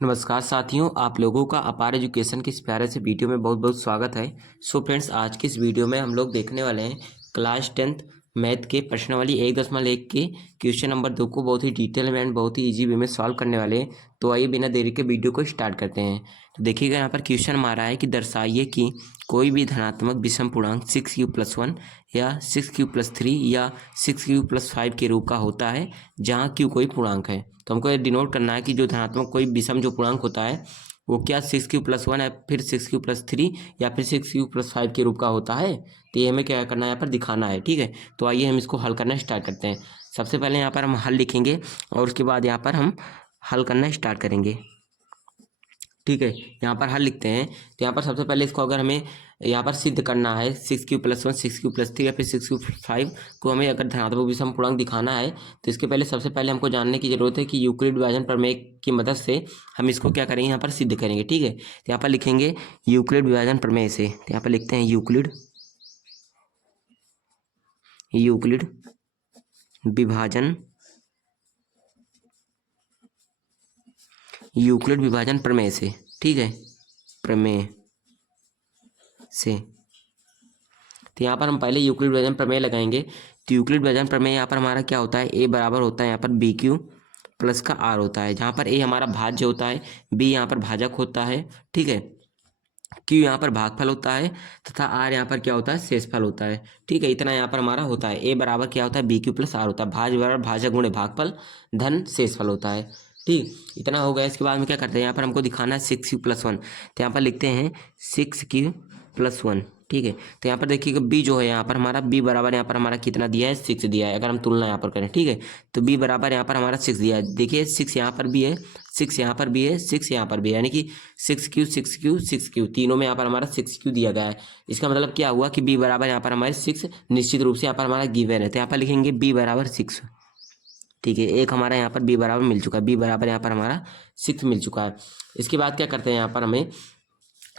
नमस्कार साथियों, आप लोगों का अपार एजुकेशन के इस प्यारे से वीडियो में बहुत बहुत स्वागत है। सो फ्रेंड्स, आज की इस वीडियो में हम लोग देखने वाले हैं क्लास 10th मैथ के प्रश्नावली 1.1 के क्वेश्चन नंबर 2 को बहुत ही डिटेल में एंड बहुत ही इजी वे में सॉल्व करने वाले हैं। तो आइए बिना देरी के वीडियो को स्टार्ट करते हैं। तो देखिएगा, यहाँ पर क्वेश्चन हमारा है कि दर्शाइए कि कोई भी धनात्मक विषम पूर्णांक 6q+1 या 6q+3 या 6q+5 के रूप का होता है जहाँ q कोई पूर्णांक है। तो हमको ये डिनोट करना है कि जो धनात्मक कोई विषम जो पूर्णांक होता है वो क्या 6q+1 है, फिर 6q+3 या फिर 6q+5 के रूप का होता है। तो ये हमें क्या करना है, यहाँ पर दिखाना है। ठीक है, तो आइए हम इसको हल करना स्टार्ट करते हैं। सबसे पहले यहाँ पर हम हल लिखेंगे और उसके बाद यहाँ पर हम हल करना स्टार्ट करेंगे। ठीक है, यहाँ पर हल लिखते हैं। तो यहाँ पर सबसे पहले इसको अगर हमें यहाँ पर सिद्ध करना है 6q+1 6q+3 या फिर 6q5 को हमें अगर धनात्मक विषम पूर्णांक दिखाना है तो इसके पहले सबसे पहले हमको जानने की जरूरत है कि यूक्लिड विभाजन प्रमेय की मदद से हम इसको क्या करेंगे, यहाँ पर सिद्ध करेंगे। ठीक है, तो यहाँ पर लिखेंगे यूक्लिड विभाजन प्रमेय से। तो यहाँ पर लिखते हैं यूक्लिड विभाजन यूक्लिड विभाजन प्रमेय से। ठीक है, प्रमेय से। तो यहाँ पर हम पहले यूक्लिड विभाजन प्रमेय लगाएंगे। तो यूक्लिड विभाजन प्रमेय यहाँ पर हमारा क्या होता है, ए बराबर होता है यहाँ पर बी क्यू प्लस का आर होता है, जहाँ पर ए हमारा भाज्य होता है, बी यहाँ पर भाजक होता है। ठीक है, क्यू यहाँ पर भागफल होता है तथा आर यहाँ पर क्या होता है, शेषफल होता है। ठीक है, इतना यहाँ पर हमारा होता है। ए बराबर क्या होता है, बी क्यू प्लस आर होता है, भाज्य बराबर भाजक गुणे भागफल धन शेषफल होता है। ठीक, इतना हो गया। इसके बाद में क्या करते हैं, यहाँ पर हमको दिखाना है 6q+1। तो यहाँ पर लिखते हैं 6q+1। ठीक है, तो यहाँ पर देखिएगा बी जो है यहाँ पर हमारा बी बराबर यहाँ पर हमारा कितना दिया है, 6 दिया है। अगर हम तुलना यहाँ पर करें, ठीक है, तो बी बराबर यहाँ पर हमारा 6 दिया है। देखिए 6 यहाँ पर भी है, 6 यहाँ पर भी है, 6 यहाँ पर भी है, यानी कि 6q तीनों में यहाँ पर हमारा 6q दिया गया है। इसका मतलब क्या हुआ कि बी बराबर यहाँ पर हमारे 6 निश्चित रूप से यहाँ पर हमारा गिवन है। तो यहाँ पर लिखेंगे बी बराबर 6। ठीक है, एक हमारा यहाँ पर बी बराबर मिल चुका है, बी बराबर यहाँ पर हमारा 6 मिल चुका है। इसके बाद क्या करते हैं, यहाँ पर हमें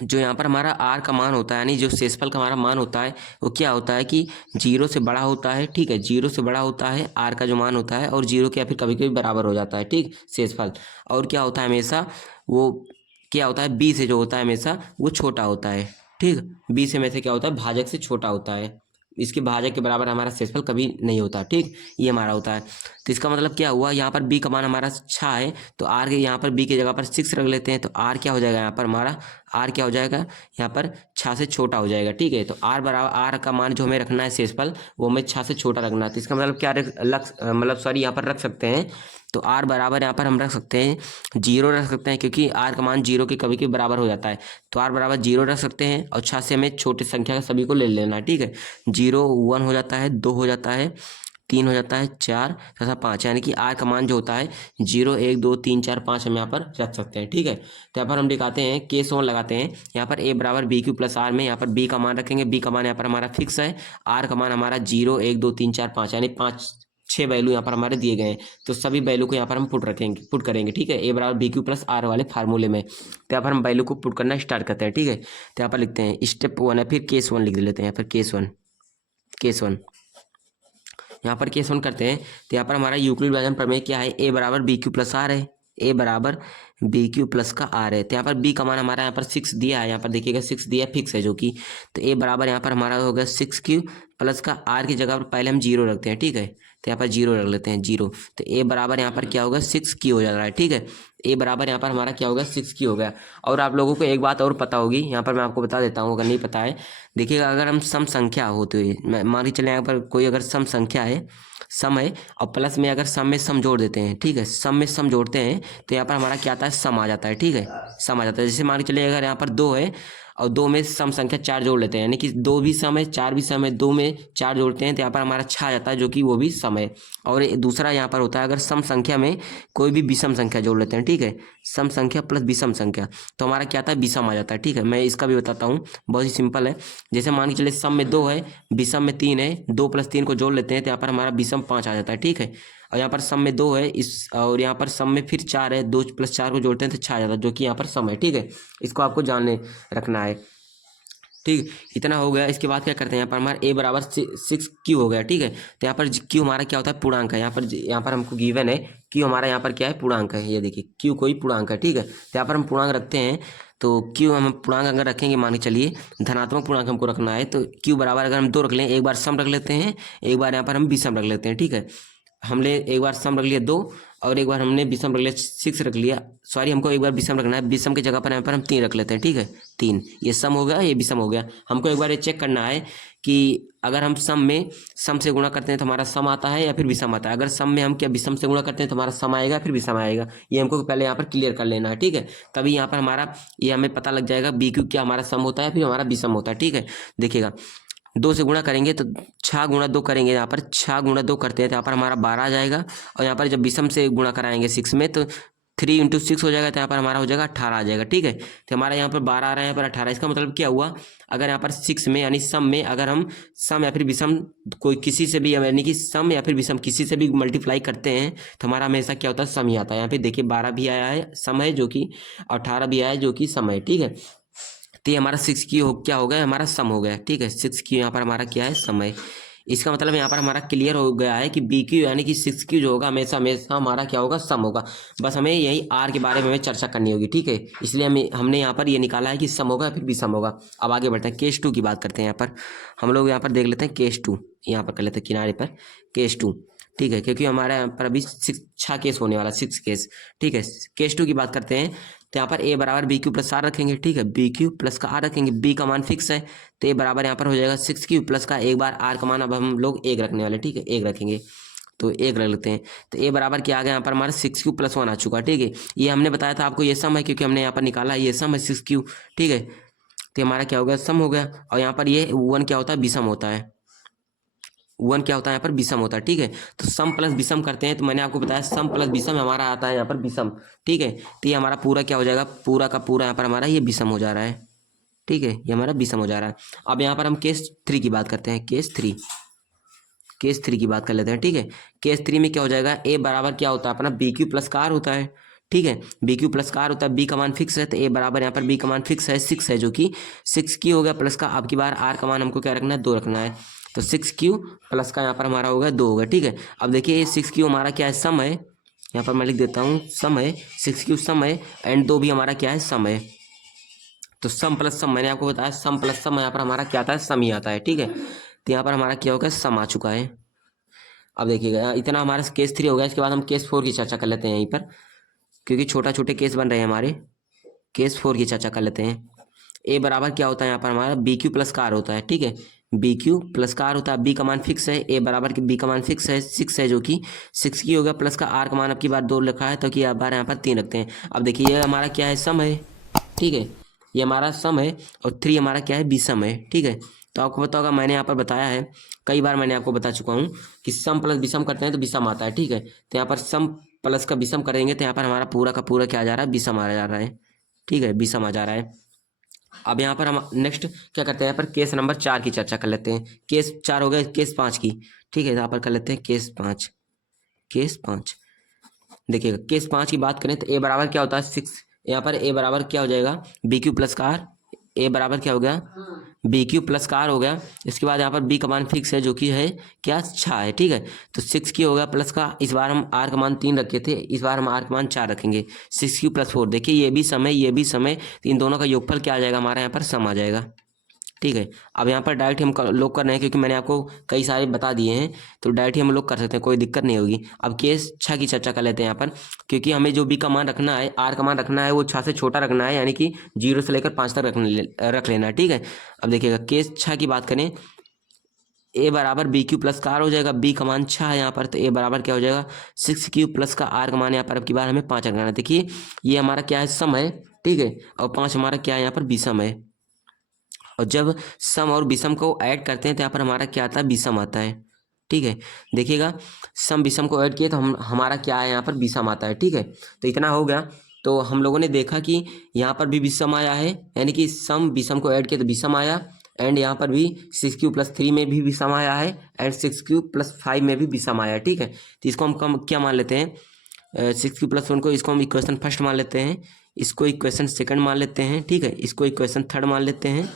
जो यहाँ पर हमारा आर का मान होता है, यानी जो शेषफल का हमारा मान होता है वो क्या होता है कि 0 से बड़ा होता है। ठीक है, 0 से बड़ा होता है आर का जो मान होता है, और 0 के या फिर कभी कभी बराबर हो जाता है। ठीक, शेषफल। और क्या होता है हमेशा, वो क्या होता है, बी से जो होता है हमेशा वो छोटा होता है। ठीक, बी से में से क्या होता है, भाजक से छोटा होता है। इसके भाजक के बराबर हमारा शेषफल कभी नहीं होता। ठीक, ये हमारा होता है। तो इसका मतलब क्या हुआ, यहाँ पर बी का मान हमारा 6 है, तो आर के यहाँ पर बी की जगह पर 6 रख लेते हैं। तो आर क्या हो जाएगा, यहाँ पर हमारा आर क्या हो जाएगा, यहाँ पर 6 से छोटा हो जाएगा। ठीक है, तो आर बराबर आर का मान जो हमें रखना है शेषफल, वो हमें 6 से छोटा रखना है। तो इसका मतलब क्या मतलब सॉरी यहाँ पर रख सकते हैं। तो आर बराबर यहाँ पर हम रख सकते हैं 0 रख सकते हैं, क्योंकि आर का मान 0 के कभी कभी बराबर हो जाता है। तो आर बराबर 0 रख सकते हैं, और 6 से हमें छोटी संख्या का सभी को ले लेना है। ठीक है, 0 1 हो जाता है, 2 हो जाता है, 3 हो जाता है, 4 तथा 5, यानी कि आर का मान जो होता है 0 1 2 3 4 5 हम यहाँ पर रख सकते हैं। ठीक है, तो यहाँ पर हम दिखाते हैं केस वन लगाते हैं। यहाँ पर ए बराबर बी क्यू प्लस आर में यहाँ पर बी का मान रखेंगे। बी का मान यहाँ पर हमारा फिक्स है, आर का मान हमारा 0 1 2 3 4 5, यानी 6 वैल्यू यहाँ पर हमारे दिए गए हैं। तो सभी वैल्यू को यहाँ पर हम पुट करेंगे। ठीक है, ए बराबर बी क्यू प्लस आर वाले फार्मूले में। तो यहाँ पर हम वैल्यू को पुट करना स्टार्ट करते हैं। ठीक है, तो यहाँ पर लिखते हैं स्टेप 1 है, फिर केस 1 लिख लेते हैं। यहाँ पर केस वन यहाँ पर केस 1 करते हैं। तो यहाँ पर हमारा यूक्लिड विभाजन प्रमेय क्या है, ए बराबर बी क्यू प्लस आर है, ए बराबर बी क्यू प्लस का आर है। तो यहाँ पर बी का मान हमारा यहाँ पर 6 दिया है, यहाँ पर देखिएगा 6 दिया फिक्स है जो कि। तो ए बराबर यहाँ पर हमारा हो गया 6q प्लस का आर की जगह पर पहले हम 0 रखते हैं। ठीक है, तो यहाँ पर 0 रख लेते हैं, 0। तो ए बराबर यहाँ पर क्या होगा, 6q हो जा रहा है। ठीक है, ए बराबर यहाँ पर हमारा क्या होगा, 6q हो गया। और आप लोगों को एक बात और पता होगी, यहाँ पर मैं आपको बता देता हूँ अगर नहीं पता है। देखिएगा, अगर हम सम संख्या होते हुए मान के चले, यहाँ पर कोई अगर सम संख्या है, सम है, और प्लस में अगर सम में सम जोड़ देते हैं, ठीक है, सम में सम जोड़ते हैं तो यहाँ पर हमारा क्या आता है, सम आ जाता है। ठीक है, सम आ जाता है। जैसे मान के चलिए अगर यहाँ पर 2 है और 2 में सम संख्या 4 जोड़ लेते हैं, यानी कि 2 भी सम है 4 भी सम है, 2 में 4 जोड़ते हैं तो यहाँ पर हमारा 6 आ जाता है, जो कि वो भी सम है। और दूसरा यहाँ पर होता है, अगर सम संख्या में कोई भी विषम संख्या जोड़ लेते हैं, ठीक है, सम संख्या प्लस विषम संख्या, तो हमारा क्या आता है, विषम आ जाता है। ठीक है, मैं इसका भी बताता हूँ, बहुत ही सिंपल है। जैसे मान के चलिए सम में 2 है, विषम में 3 है, 2 + 3 को जोड़ लेते हैं तो यहाँ पर हमारा विषम 5 आ जाता है। ठीक है, और यहाँ पर सम में 2 है इस, और यहाँ पर सम में फिर 4 है, 2 + 4 को जोड़ते हैं तो 6 आ जाता है, जो कि यहाँ पर सम है। ठीक है, इसको आपको जानने रखना है। ठीक, इतना हो गया। इसके बाद क्या करते हैं, यहाँ पर हमारा ए बराबर 6 क्यू हो गया। ठीक है, तो यहाँ पर क्यू हमारा क्या होता है, पूर्णांक है। यहाँ पर हमको गिवन है क्यू हमारा यहाँ पर क्या है, पूर्णांक है। ये देखिए क्यू कोई पूर्णांक है। ठीक है, तो यहाँ पर हम पूर्णांक रखते हैं। तो क्यू हम पूर्णांक अगर रखेंगे, मान के चलिए धनात्मक पूर्णांक हमको रखना है, तो क्यू बराबर अगर हम 2 रख लें, एक बार सम रख लेते हैं, एक बार यहाँ पर हम विषम रख लेते हैं। ठीक है, हमने एक बार सम रख लिया 2 और एक बार हमने विषम रख लिया 6 रख लिया। सॉरी, हमको एक बार विषम रखना है, विषम की जगह पर यहाँ पर हम 3 रख लेते हैं। ठीक है, 3 ये सम हो गया, ये विषम हो गया। हमको एक बार ये चेक करना है कि अगर हम सम से गुणा करते हैं तो हमारा सम आता है या फिर विषम आता है। अगर सम में हम क्या विषम से गुणा करते हैं तो हमारा सम आएगा फिर विषम आएगा। ये हमको पहले यहाँ पर क्लियर कर लेना है। ठीक है, तभी यहाँ पर हमारा ये हमें पता लग जाएगा बी क्यू क्या हमारा सम होता है फिर हमारा विषम होता है। ठीक है, देखिएगा 2 से गुणा करेंगे तो 6 गुणा 2 करेंगे, यहाँ पर 6 गुणा 2 करते हैं तो यहाँ पर हमारा 12 आ जाएगा। और यहाँ पर जब विषम से गुणा कराएंगे 6 में तो 3 × 6 हो जाएगा, तो यहाँ पर हमारा हो जाएगा 18 आ जाएगा। ठीक है, तो हमारा यहाँ पर 12 आ रहा है, यहाँ पर 18। इसका मतलब क्या हुआ, अगर यहाँ पर 6 में यानी सम में अगर हम सम या फिर विषम कोई किसी से भी यानी कि सम या फिर विषम किसी से भी मल्टीप्लाई करते हैं तो हमारा हमेशा क्या होता है, सम ही आता है। यहाँ पे देखिए 12 भी आया है सम है जो कि, 18 भी आया है जो कि सम है। ठीक है, तो ये हमारा 6 क्यू क्या हो गया, हमारा सम हो गया। ठीक है, 6 क्यू यहाँ पर हमारा क्या है, सम है। इसका मतलब यहाँ पर हमारा क्लियर हो गया है कि बी क्यू यानी कि 6 क्यू जो होगा हमेशा हमेशा हमारा क्या होगा, सम होगा। बस हमें यही आर के बारे में हमें चर्चा करनी होगी। ठीक है, इसलिए हमने यहाँ पर ये निकाला है कि सम होगा फिर भी सम होगा। अब आगे बढ़ते हैं, केस 2 की बात करते हैं। यहाँ पर हम लोग यहाँ पर देख लेते हैं केस 2, यहाँ पर कर लेते हैं किनारे पर केस 2। ठीक है, क्योंकि हमारे यहाँ पर अभी 6 केस होने वाला, 6 केस। ठीक है, केस 2 की बात करते हैं तो यहाँ पर ए बराबर बी क्यू प्लस आर रखेंगे। ठीक है, बी क्यू प्लस का आर रखेंगे, बी का मान फिक्स है तो ए बराबर यहाँ पर हो जाएगा 6 क्यू प्लस का एक बार आर का मान अब हम लोग 1 रखने वाले। ठीक है, 1 रखेंगे तो 1 रख लेते हैं। तो ए बराबर क्या आ गया, यहाँ पर हमारा 6 क्यू प्लस 1 आ चुका। ठीक है, ये हमने बताया था आपको, ये सम है क्योंकि हमने यहाँ पर निकाला है, ये सम है 6 क्यू। ठीक है, तो हमारा क्या हो गया, सम हो गया। और यहाँ पर ये 1 क्या होता है, विषम होता है। 1 क्या होता है यहाँ पर, विषम होता है। ठीक है, तो सम प्लस विषम करते हैं तो मैंने आपको बताया सम प्लस विषम हमारा आता है यहाँ पर विषम। ठीक है, तो ये हमारा पूरा क्या हो जाएगा, पूरा का पूरा यहाँ पर हमारा ये विषम हो जा रहा है। ठीक है, ये हमारा विषम हो जा रहा है। अब यहाँ पर हम केस 3 की बात करते हैं, केस 3 की बात कर लेते हैं। ठीक है, केस 3 में क्या हो जाएगा, ए बराबर क्या होता है अपना बी क्यू प्लस का आर होता है। ठीक है, बी क्यू प्लस का आर होता है, बी का मान फिक्स है तो ए बराबर यहाँ पर बी का मान फिक्स है 6 है जो कि 6 क्यू हो गया प्लस का, अब की बार आर का मान हमको क्या रखना है, 2 रखना है। तो 6 क्यू प्लस का यहाँ पर हमारा होगा 2 होगा। ठीक है, अब देखिए 6 क्यू हमारा क्या है, सम है। यहाँ पर मैं लिख देता हूँ सम है, 6 क्यू सम है एंड 2 भी हमारा क्या है, सम है। तो सम प्लस सम मैंने आपको बताया, सम प्लस सम यहाँ पर हमारा क्या आता है, सम ही आता है। ठीक है, तो यहाँ पर हमारा क्या होगा, सम आ चुका है। अब देखिएगा इतना हमारा केस 3 हो गया। इसके बाद हम केस 4 की चर्चा कर लेते हैं यहीं पर, क्योंकि छोटे केस बन रहे हैं हमारे। केस 4 की चर्चा कर लेते हैं। ए बराबर क्या होता है यहाँ पर हमारा, बी क्यू प्लस का आर होता है। ठीक है, बी क्यू प्लस का आर होता है, बी का मान फिक्स है, ए बराबर बी का मान फिक्स है 6 है जो कि 6 की होगा प्लस का आर का मान अब की बार 2 लिखा है तो कि बार यहाँ पर 3 रखते हैं। अब देखिए ये हमारा क्या है, सम है। ठीक है, ये हमारा सम है और 3 हमारा क्या है, विषम है। ठीक है, तो आपको पता होगा मैंने यहाँ पर बताया है, कई बार मैंने आपको बता चुका हूँ कि सम प्लस विषम करते हैं तो विषम आता है। ठीक है, तो यहाँ पर सम प्लस का विषम करेंगे तो यहाँ पर हमारा पूरा का पूरा क्या आ जा रहा है, विषम आ जा रहा है। ठीक है, विषम आ जा रहा है। अब यहाँ पर हम नेक्स्ट क्या करते हैं, यहाँ पर केस नंबर 4 की चर्चा कर लेते हैं। केस 4 हो गया, केस 5 की। ठीक है, यहाँ पर कर लेते हैं केस 5। देखिएगा केस 5 की बात करें तो ए बराबर क्या होता है, 6। यहाँ पर ए बराबर क्या हो जाएगा, बी क्यू प्लस का आर। ए बराबर क्या हो गया, बी क्यू प्लस का आर हो गया। इसके बाद यहाँ पर बी का मान फिक्स है जो कि है क्या, 6 है। ठीक है, तो 6 क्यू हो गया प्लस का, इस बार हम आर का मान 3 रखे थे, इस बार हम आर का मान 4 रखेंगे। 6 क्यू प्लस 4, देखिए ये भी सम है ये भी सम है, तो इन दोनों का योगफल क्या आ जाएगा हमारा, यहाँ पर सम आ जाएगा। ठीक है, अब यहाँ पर डायरेक्ट हम लोग कर रहे हैं क्योंकि मैंने आपको कई सारे बता दिए हैं, तो डायरेक्ट ही हम लोग कर सकते हैं, कोई दिक्कत नहीं होगी। अब केस 6 की चर्चा कर लेते हैं यहाँ पर, क्योंकि हमें जो बी का मान रखना है, आर का मान रखना है वो 6 से छोटा रखना है, यानी कि 0 से लेकर 5 तक रख लेना है। ठीक है, अब देखिएगा केस 6 की बात करें, ए बराबर बी क्यू प्लस का आर हो जाएगा, बी का मान 6 है यहाँ पर, तो ए बराबर क्या हो जाएगा, 6 क्यू प्लस का आर का मान यहाँ पर अब की बार हमें 5 रखना है। देखिए ये हमारा क्या है, सम है। ठीक है, और 5 हमारा क्या है यहाँ पर, विषम है। और जब सम और विषम को ऐड करते हैं तो यहाँ पर हमारा क्या आता है, विषम आता है। ठीक है, देखिएगा सम विषम को ऐड किए तो हमारा क्या है, यहाँ पर विषम आता है। ठीक है, तो इतना हो गया। तो हम लोगों ने देखा कि यहाँ पर भी विषम आया है, यानी कि सम विषम को ऐड किए तो विषम आया, एंड यहाँ पर भी 6 क्यू प्लस 3 में भी विषम आया है, एंड 6 क्यू प्लस 5 में भी विषम आया है। ठीक है, तो इसको हम क्या मान लेते हैं, 6 क्यू प्लस 1 को, इसको हम इक्वेशन फर्स्ट मान लेते हैं, इसको इक्वेशन सेकंड मान लेते हैं। ठीक है, इसको इक्वेशन थर्ड मान लेते हैं,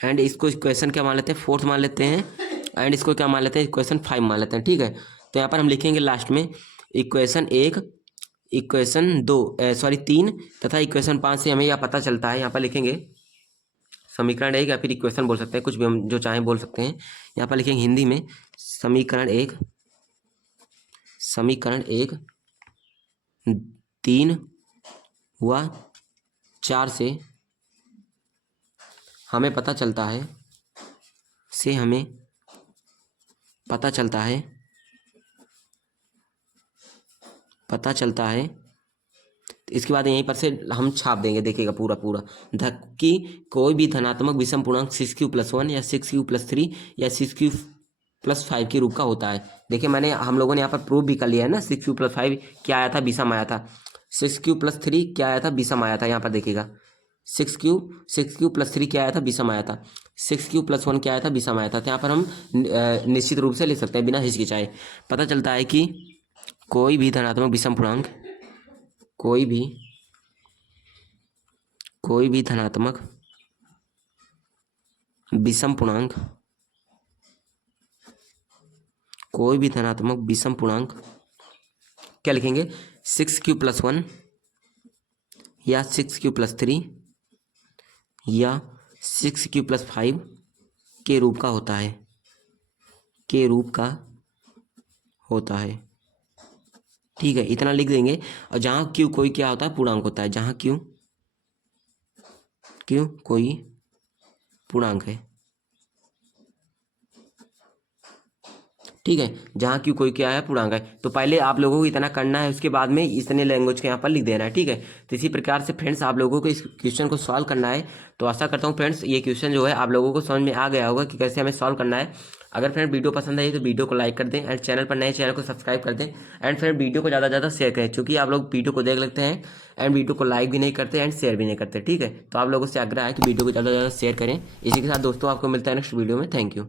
एंड इसको इक्वेशन क्या मान लेते हैं, 4th मान लेते हैं, एंड इसको क्या मान लेते हैं, इक्वेशन 5 मान लेते हैं। ठीक है, तो यहाँ पर हम लिखेंगे लास्ट में इक्वेशन 1, इक्वेशन 2 सॉरी 3 तथा इक्वेशन 5 से हमें यह पता चलता है, यहाँ पर लिखेंगे समीकरण 1 या फिर इक्वेशन बोल सकते हैं, कुछ भी हम जो चाहें बोल सकते हैं। यहाँ पर लिखेंगे हिंदी में समीकरण 1, समीकरण 1 3 व 4 से हमें पता चलता है, से हमें पता चलता है, पता चलता है। इसके बाद यहीं पर से हम छाप देंगे, देखिएगा पूरा पूरा कि कोई भी धनात्मक विषम पूर्णांक 6q+1 या 6q+3 या 6q+5 के रूप का होता है। देखिए मैंने हम लोगों ने यहाँ पर प्रूव भी कर लिया है ना, 6q+5 क्या आया था, विषम आया था, 6q+3 क्या आया था, विषम आया था। यहाँ पर देखिएगा 6q+3 क्या आया था, विषम आया था, 6q+1 क्या आया था, विषम आया था। तो यहाँ पर हम निश्चित रूप से ले सकते हैं बिना हिचकिचाए। पता चलता है कि कोई भी धनात्मक विषम पूर्णांक, कोई भी धनात्मक विषम पूर्णांक, कोई भी धनात्मक विषम पूर्णांक क्या लिखेंगे, 6q+1 या 6q+3 या 6q+5 के रूप का होता है, के रूप का होता है। ठीक है, इतना लिख देंगे। और जहाँ q कोई क्या होता है, पूर्णांक होता है, जहाँ q कोई पूर्णांक है। ठीक है, जहाँ q कोई क्या है, पूर्णांक है। तो पहले आप लोगों को इतना करना है, उसके बाद में इतने लैंग्वेज के यहाँ पर लिख देना है। ठीक है, तो इसी प्रकार से फ्रेंड्स आप लोगों को इस क्वेश्चन को सॉल्व करना है। तो आशा करता हूँ फ्रेंड्स ये क्वेश्चन जो है आप लोगों को समझ में आ गया होगा कि कैसे हमें सॉल्व करना है। अगर फ्रेंड वीडियो पसंद आई तो वीडियो को लाइक कर दें, एंड चैनल पर नए चैनल को सब्सक्राइब कर दें, एंड फ्रेंड वीडियो को ज़्यादा से ज़्यादा शेयर करें, क्योंकि आप लोग वीडियो को देख लेते हैं एंड वीडियो को लाइक भी नहीं करते एंड शेयर भी नहीं करते। ठीक है, तो आप लोगों से आग्रह है कि वीडियो को ज़्यादा से ज़्यादा शेयर करें। इसी के साथ दोस्तों आपको मिलता है नेक्स्ट वीडियो में। Thank you.